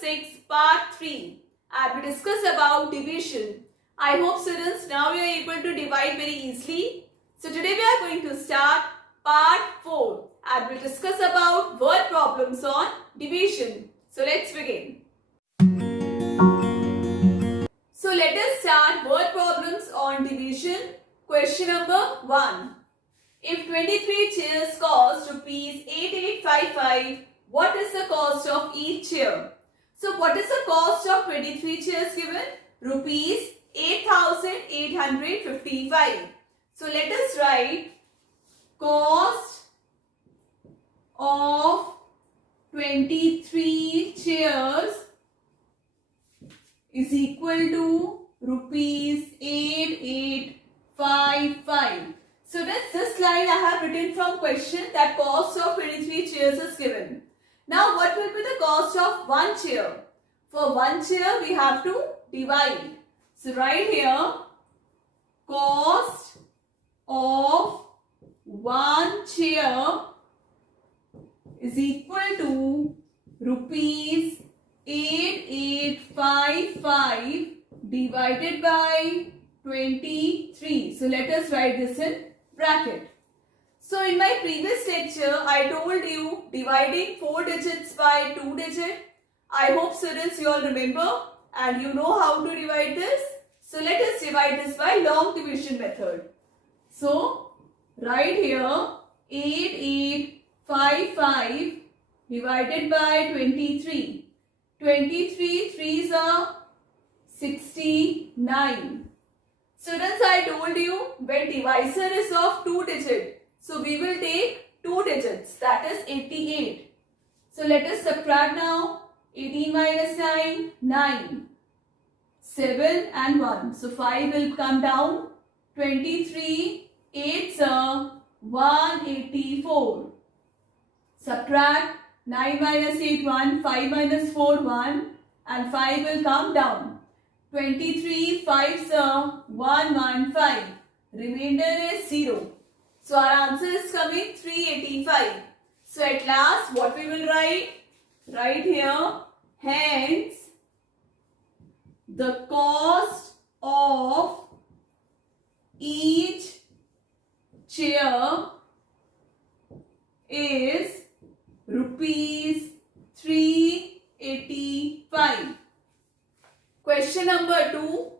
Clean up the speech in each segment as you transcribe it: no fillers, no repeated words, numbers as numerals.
6, part 3. And we discuss about division. I hope students now you are able to divide very easily. So today we are going to start part 4 and we'll discuss about word problems on division. So let's begin. So let us start word problems on division. Question number 1. If 23 chairs cost rupees 8855, what is the cost of each chair? So what is the cost of 23 chairs given? Rupees 8855. So let us write cost of 23 chairs is equal to rupees 8855. So this line I have written from question that cost of 23 chairs is given. Now what will be the cost of one chair? For one chair we have to divide. So right here cost of one chair is equal to rupees 8855 divided by 23. So let us write this in bracket. So in my previous lecture, I told you dividing 4 digits by 2 digits. I hope students you all remember and you know how to divide this. So let us divide this by long division method. So right here 8855 divided by 23. 23 3s are 69. Students, I told you when divisor is of 2 digits. So we will take 2 digits, that is 88. So let us subtract now. 18 minus 9, 9. 7 and 1. So 5 will come down. 23, 8 are 184. Subtract 9 minus 8, 1. 5 minus 4, 1. And 5 will come down. 23, 5 are 115. Remainder is 0. So our answer is coming 385. So at last what we will write? Right here. Hence the cost of each chair is rupees 385. Question number 2.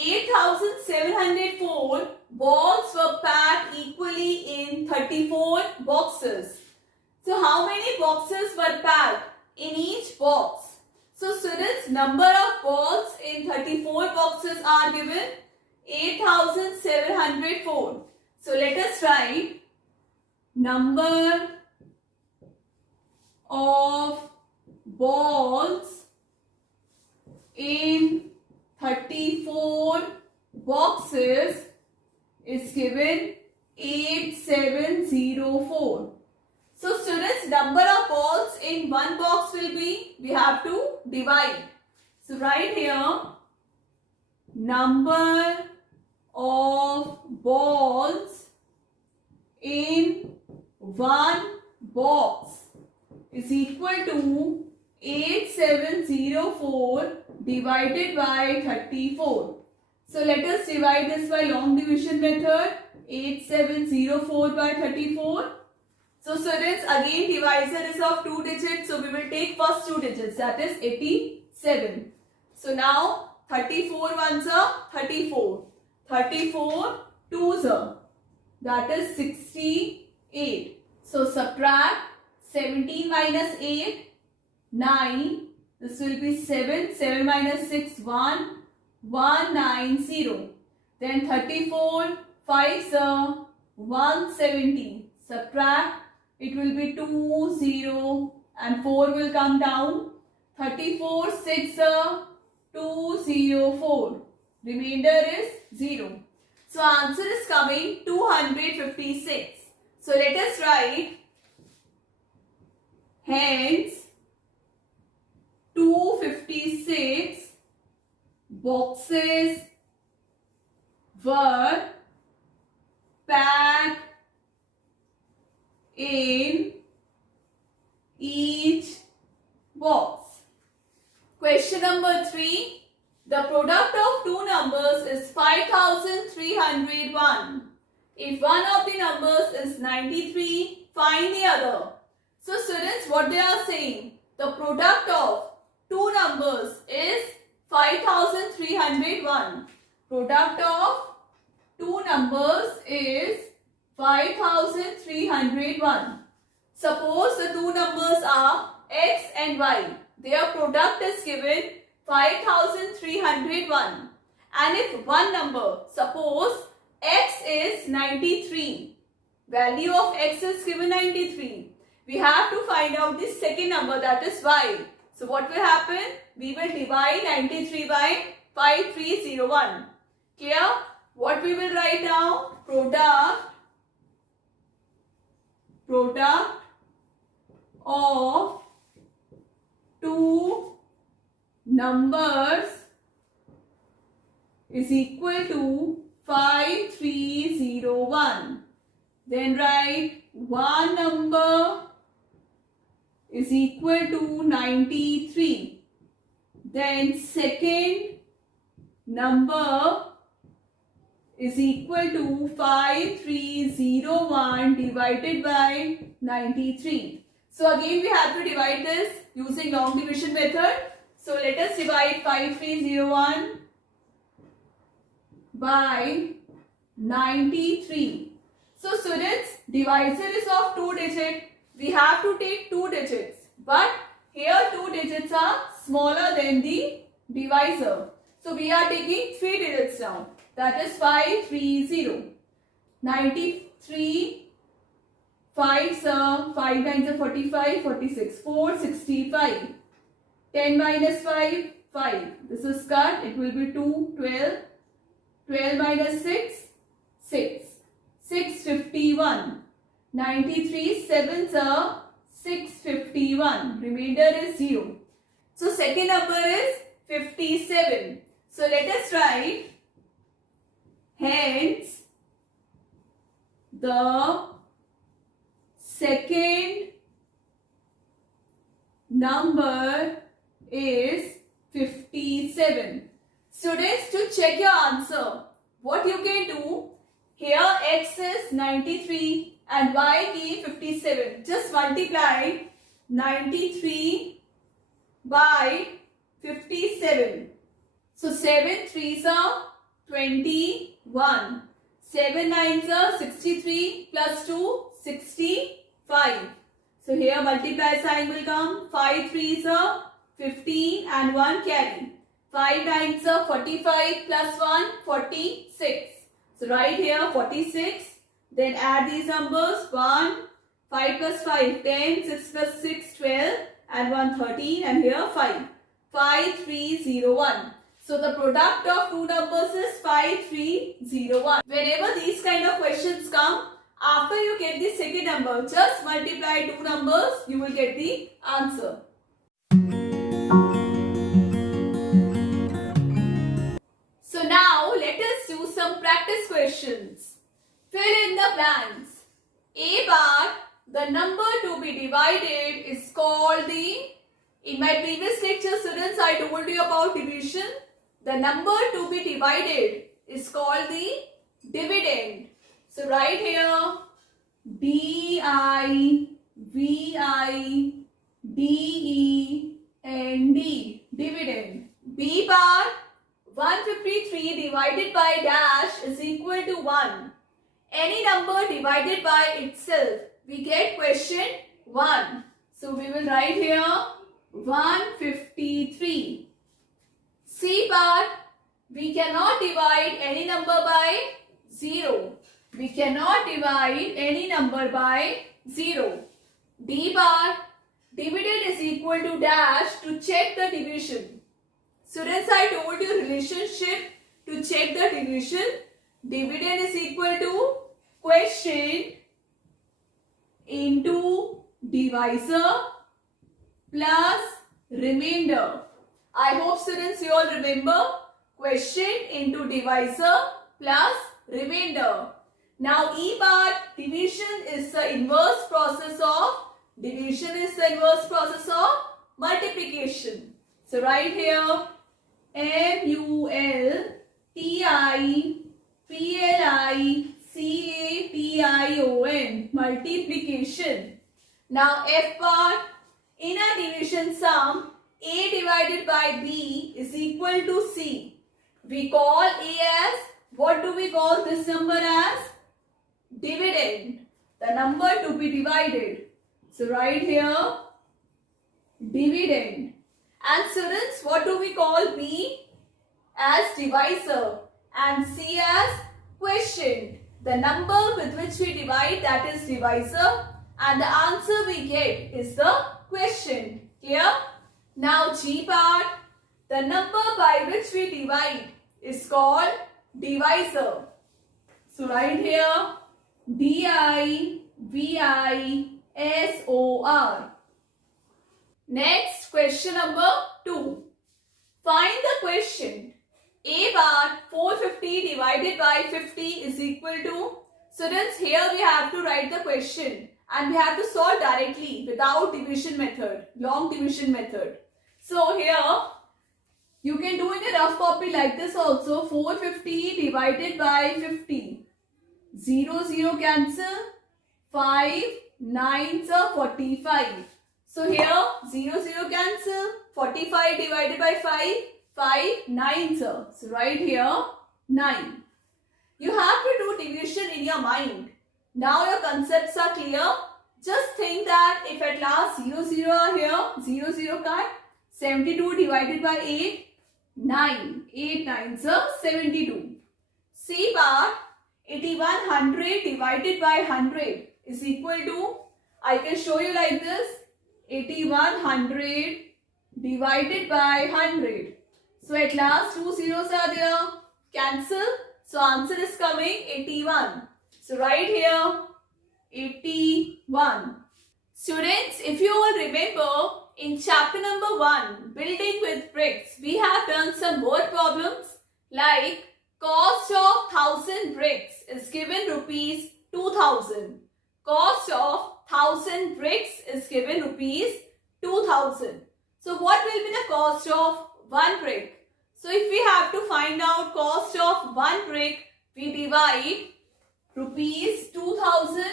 8704 balls were packed equally in 34 boxes. So how many boxes were packed in each box? So students, number of balls in 34 boxes are given 8704. So let us write number of balls in 34 boxes is given 8704. So students, number of balls in one box will be, we have to divide. So right here, number of balls in one box is equal to 8704 divided by 34. So let us divide this by long division method. 8704 by 34. So students, again divisor is of 2 digits. So we will take first 2 digits, that is 87. So now 34 ones are 34. 34 twos are, that is 68. So subtract 17 minus 8, 9. This will be 7. 7 minus 6, 1. 190. Then 34, 5 are 170. Subtract, it will be 2, 0 and 4 will come down. 34, 6 are 204. Remainder is 0. So answer is coming 256. So let us write hence 256 boxes were packed in each box. Question number 3. The product of two numbers is 5301. If one of the numbers is 93, find the other. So students, what they are saying? The product of two numbers is 5301. Product of two numbers is 5301. Suppose the two numbers are x and y. Their product is given 5301. And if one number, suppose x is 93. Value of x is given 93. We have to find out the second number, that is y. So what will happen? We will divide 93 by 5301. Clear? What we will write now? Product of two numbers is equal to 5301. Then write one number is equal to 93. Then second number is equal to 5301 divided by 93. So again we have to divide this using long division method. So let us divide 5301 by 93. So students, divisor is of 2 digits. We have to take 2 digits. But here 2 digits are smaller than the divisor. So we are taking 3 digits now. That is 530. 93, 5 9s are 45, 46, 465. 10 minus 5, 5. This is cut. It will be 2, 12. 12 minus 6, 6. 651. 93, 7s are 651. Remainder is 0. So second number is 57. So let us write, hence the second number is 57. Students, to check your answer, what you can do, here x is 93 and y is 57. Just multiply 93 by 57. So 7 3s are 21. 7 9s are 63 plus 2, 65. So here multiply sign will come. 5 3s are 15 and 1 carry. 5 9s are 45 plus 1, 46. So write here 46. Then add these numbers. 1, 5 plus 5, 10, 6 plus 6, 12 and 1, 13 and here 5. 5301. So the product of two numbers is 5301. Whenever these kind of questions come, after you get the second number, just multiply two numbers, you will get the answer. So now let us do some practice questions. Fill in the blanks. A bar, the number to be divided is called the, in my previous lecture students I told you about division. The number to be divided is called the dividend. So write here D-I-V-I-D-E-N-D, dividend. B bar, 153 divided by dash is equal to 1. Any number divided by itself, we get question 1. So we will write here 153. C bar, we cannot divide any number by 0. We cannot divide any number by 0. D bar, dividend is equal to dash to check the division. Students, I told you relationship to check the division. Dividend is equal to quotient into divisor plus remainder. I hope students you all remember quotient into divisor plus remainder. Now E bar, division is the inverse process of multiplication. So write here multiplication, multiplication. Now F part, in a division sum, A divided by B is equal to C. We call A as, what do we call this number as? Dividend, the number to be divided. So write here dividend. And students, what do we call B? As divisor and C as quotient. The number with which we divide, that is divisor, and the answer we get is the quotient. Clear? Now G part, the number by which we divide is called divisor. So write here divisor. Next, question number 2. Find the quotient. A bar 450 divided by 50 is equal to. Students, here we have to write the question and we have to solve directly without division method, long division method. So here you can do in a rough copy like this also. 450 divided by 50. 0, 0 cancel. 5 9s are 45. So here 0, 0 cancel. 45 divided by 5. 5 9s are. So write here 9. You have to do division in your mind. Now your concepts are clear. Just think that if at last 0, 0 are here, 0, 0 cut. 72 divided by 8, 9. 8 9s are 72. C part, 8100 divided by 100 is equal to, I can show you like this, 8100 divided by 100. So at last 2 zeros are there, cancel. So answer is coming 81. So write here 81. Students, if you all remember, in chapter number 1, building with bricks, we have done some word problems like cost of 1000 bricks is given rupees 2000. Cost of 1000 bricks is given rupees 2000. So what will be the cost of one brick? So if we have to find out cost of one brick, we divide rupees 2000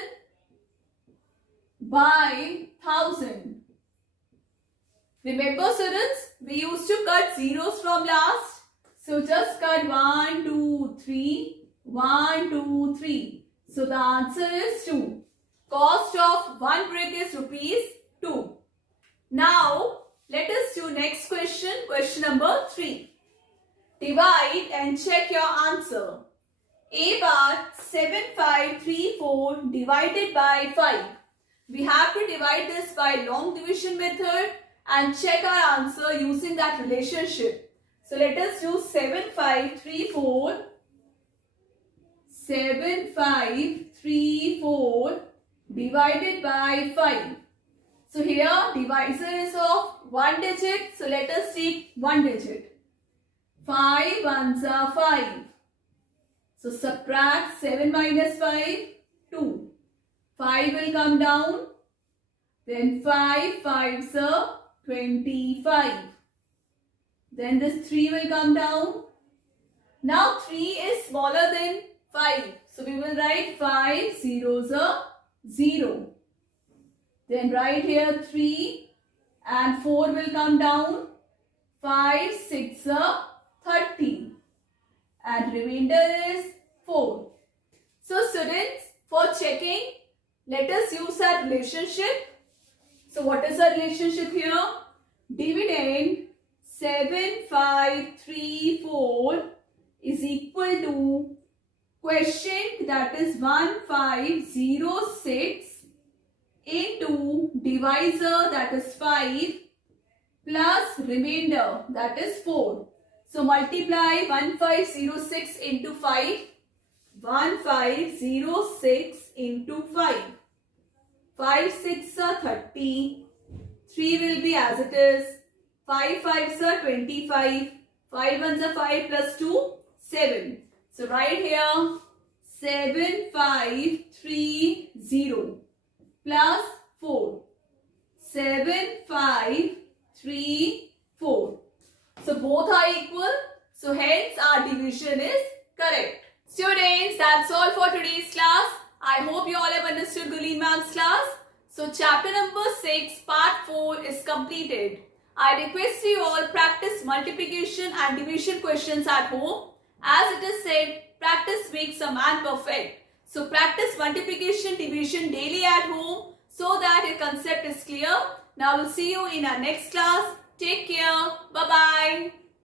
by 1000. Remember students, we used to cut zeros from last. So just cut 1, 2, 3, 1, 2, 3. So the answer is 2. Cost of one brick is rupees 2. Now let us do next question, question number 3. Divide and check your answer. A bar 7534 divided by 5. We have to divide this by long division method and check our answer using that relationship. So let us do 7534 divided by 5. So here divisor is of 1 digit. So let us take 1 digit. 5 ones are 5. So subtract 7 minus 5, 2. 5 will come down. Then 5 5s are 25. Then this 3 will come down. Now 3 is smaller than 5. So we will write 5 zeros are 0. Then write here 3 and 4 will come down. 5 6 are 30. And remainder is 4. So students, for checking, let us use our relationship. So what is our relationship here? Dividend 7534 is equal to quotient, that is 1506, into divisor, that is 5, plus remainder, that is 4. So multiply 1506 into 5. 1506 into 5. 5 6 are 30. 3 will be as it is. 5 5s are 25. 5 1s are 5 plus 2, 7. So write here 7530 plus 4. 7534. both are equal. So hence our division is correct. Students, that's all for today's class. I hope you all have understood Gulin ma'am's class. So chapter number 6 part 4 is completed. I request you all practice multiplication and division questions at home. As it is said, practice makes a man perfect. So practice multiplication, division daily at home so that your concept is clear. Now we'll see you in our next class. Take care. Bye-bye.